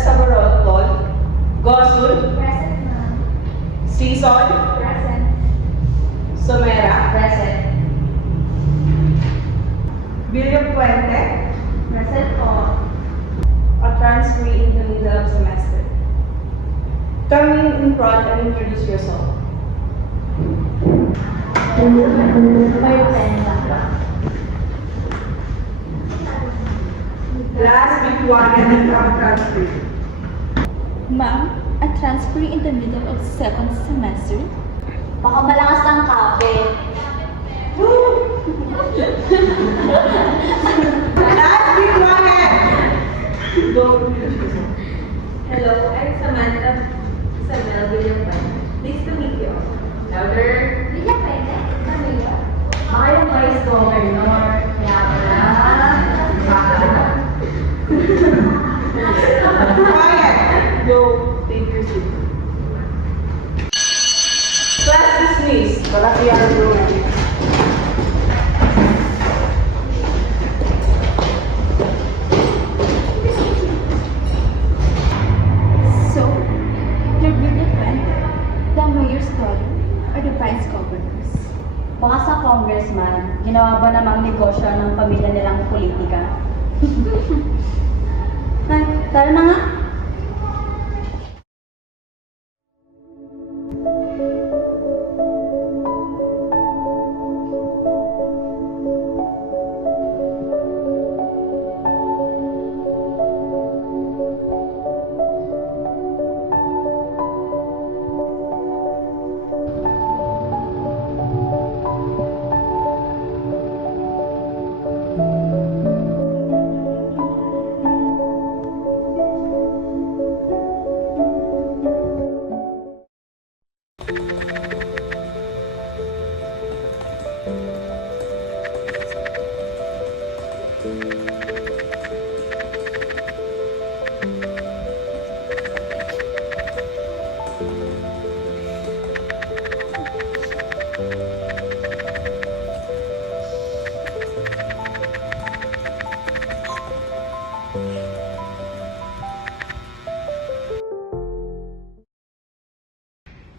Nasaborotol, Gosul, Present, ma'am. Sison, Present. Somera, Present. William Puente, Present po. a transferee in the middle of semester. Come in front and introduce yourself. Maripenda. Last week, one and from transferee. Ma'am, a transferee in the middle of 7th semester? Baka malakas ang kape. Last week, one and. Go introduce yourself. Hello, I'm Samantha Isabel William Puente. Nice to meet you. Louder. Hindi niya pwede. Camila. Ako yung vice governor. Kaya pala. Quiet. Go take your seat. Class dismissed. Wala siya ang room. So, you're William Puente, the mayor's daughter, or the vice governors? Baka sa congressman, ginawa ba namang negosyo ng pamilya nilang politika? Ay, tara na nga.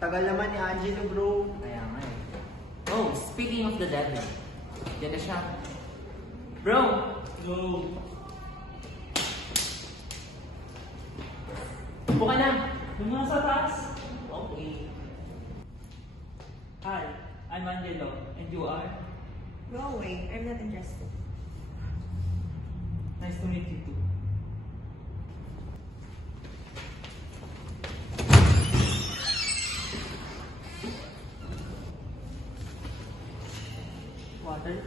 Tagal naman ni Angelo, bro. Kaya nga eh. Oh, speaking of the devil. Yan na siya. Bro! Go! Upo ka na! Yung nasa taas. Okay. Hi, I'm Angelo, and you are? Go away. I'm not interested. Nice to meet you too. Water?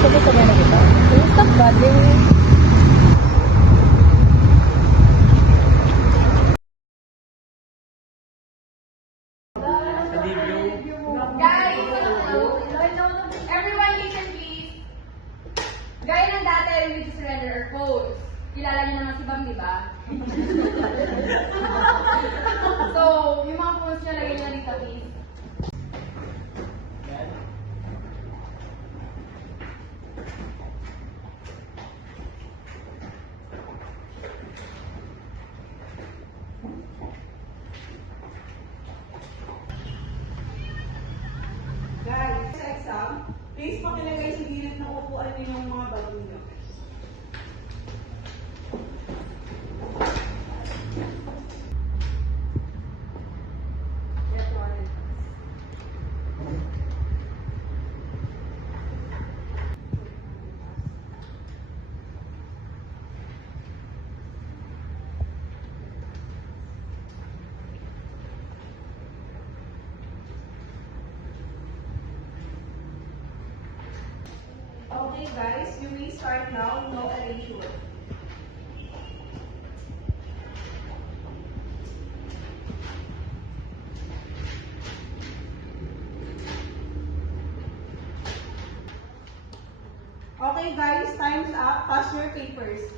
Sabi na kita. Stop bothering me. Guys, everyone listen please. Gaya ng dati, we need to surrender our pose. Kilala niyo naman si Bam, di ba? So, yung mga pose niya, lagay niyo na dito please. Guys, sa exam, please pakilagay sa gilid ng upuan niyo yung mga bago niyo. Get one. Okay guys, you may start now, no erasure. Okay guys, time's up. Pass your papers.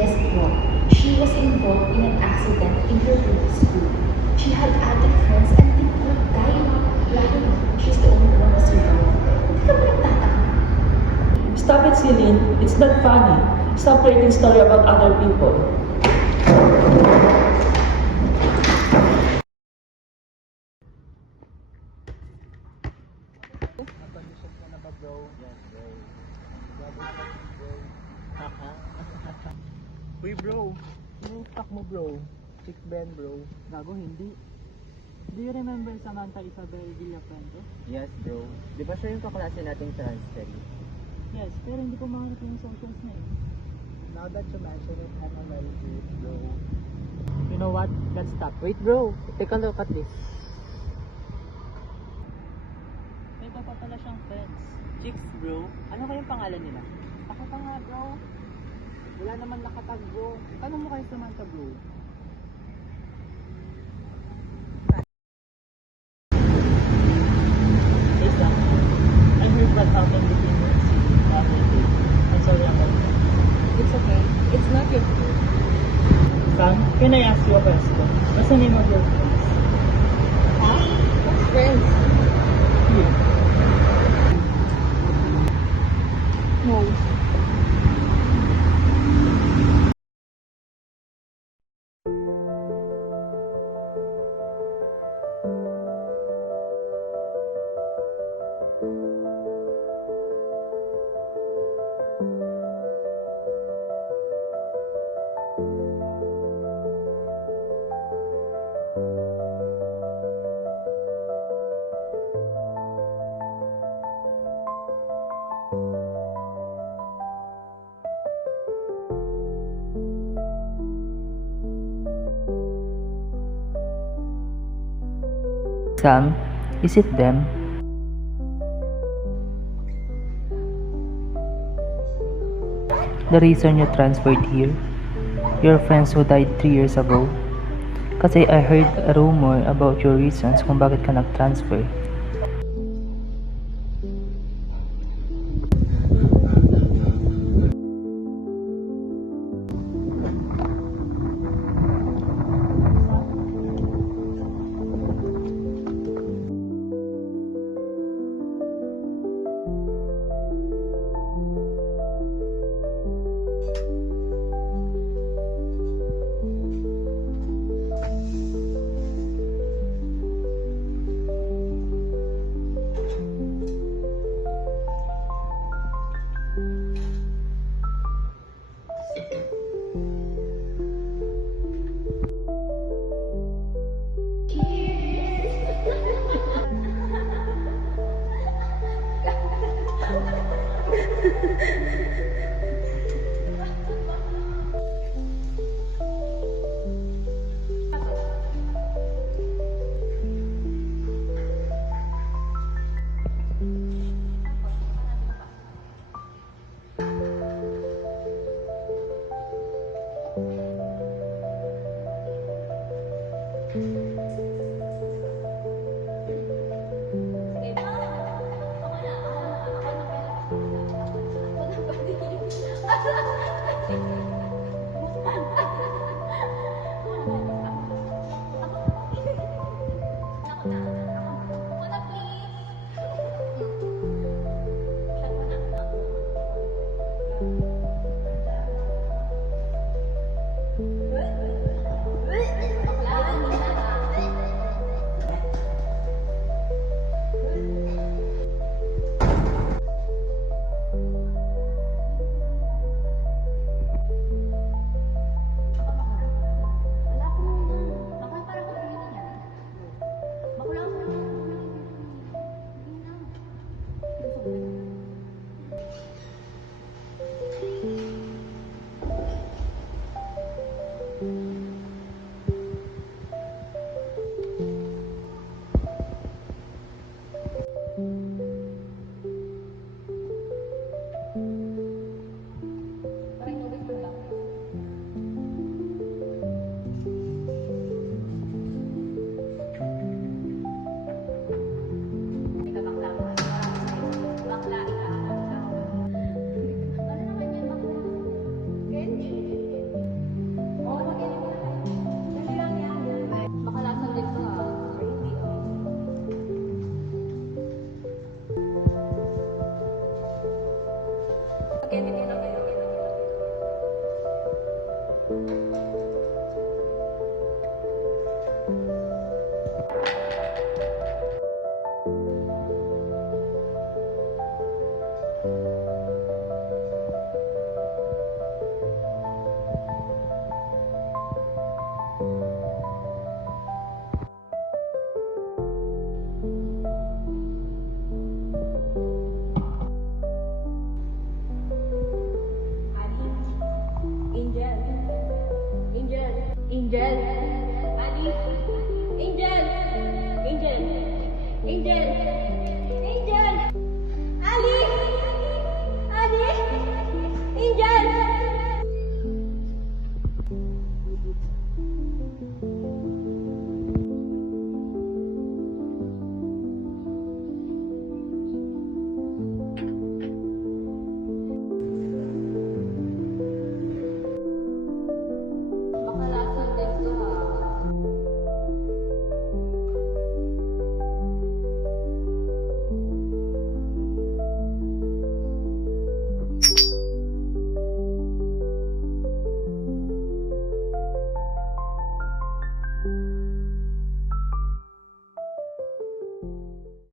guess what? She was involved in an accident in her previous school. She had other friends and they all died. Luckily, she's the only one who survived. Hindi ka ba nagtataka? Stop it, Celine. It's not funny. Stop creating story about other people. Uy bro, yung stock mo bro. Chick Ben bro. Gago hindi. Do you remember Samantha Isabel Villafuente? Yes, bro. Di ba siya yung kaklase nating transfer? Yes, pero hindi ko makita yung socials na eh. Now that you mention it, I'm already it bro. You know what? Let's stop. Wait, bro. Take a look at this. May iba pa pala siyang friends. Chicks bro. Ano kayang pangalan nila? Ako pa nga bro. Wala naman nakatag bro. Tanong mo kay Samantha bro. Hey Sam, I heard what happened between you and Steve the other day. I'm sorry about that. It's okay. It's not your fault. Sam, can I ask you a question? What's the name of your friends? Huh? What's friends? Yeah. No. Sam, is it them? The reason you transferred here? Your friends who died 3 years ago? Kasi I heard a rumor about your reasons kung bakit ka nag-transfer. Angel! Ali! Angel! Angel! Angel!